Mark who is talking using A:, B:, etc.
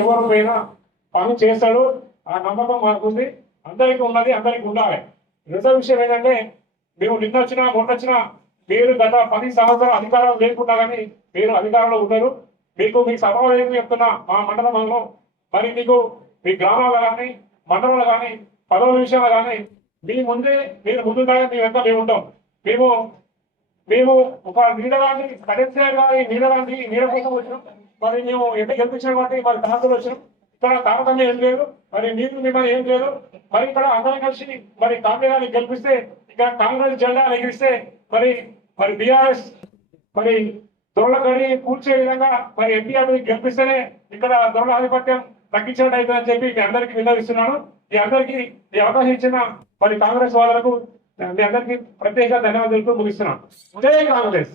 A: ఎవరు పోయినా పని చేస్తాడు ఆ నమ్మకం మాకుంది అందరికీ ఉన్నది అందరికీ ఉండాలి. రెండో విషయం ఏంటంటే మేము నిన్న వచ్చినా మొన్న మీరు గత పది సంవత్సరాల అధికారం లేకుండా కానీ మీరు అధికారంలో ఉన్నారు మీకు మీ సమావేశం చెప్తున్నా మా మండలంలో మరి మీకు మీ గ్రామాలు కానీ మండలంలో కానీ పదవుల విషయంలో కానీ మీ ముందే మీరు ముందుగానే మేము ఎంత మేము ఉంటాం. మేము మేము ఒక నీడలాంటి కడెన్సీఆర్ గారి నీడలాంటి నీడ కోసం వచ్చినాం. మరి మేము ఎంత గెలిపించాం మరి తాతలు వచ్చినాం. ఇక్కడ తారతమ్యం ఏం లేదు మరి నీరు మిమ్మల్ని ఏం లేదు. మరి ఇక్కడ అందరం కలిసి మరి కాంగ్రెస్ గెలిపిస్తే ఇక్కడ కాంగ్రెస్ జెండా ఎగిరిస్తే మరి మరి బీఆర్ఎస్ మరి దొరలగడి కూర్చే విధంగా మరి ఎంపీ అభివృద్ధి గెలిపిస్తేనే ఇక్కడ దొరల ఆధిపత్యం తగ్గించినట్టు అవుతుందని చెప్పి మీ అందరికీ విన్నవిస్తున్నాను. మీ అందరికీ ఈ అవకాశం ఇచ్చిన మరి కాంగ్రెస్ వాళ్ళకు మీ అందరికీ ప్రత్యేక ధన్యవాదాలు తెలుపుతూ ముగిస్తున్నాను. జై కాంగ్రెస్!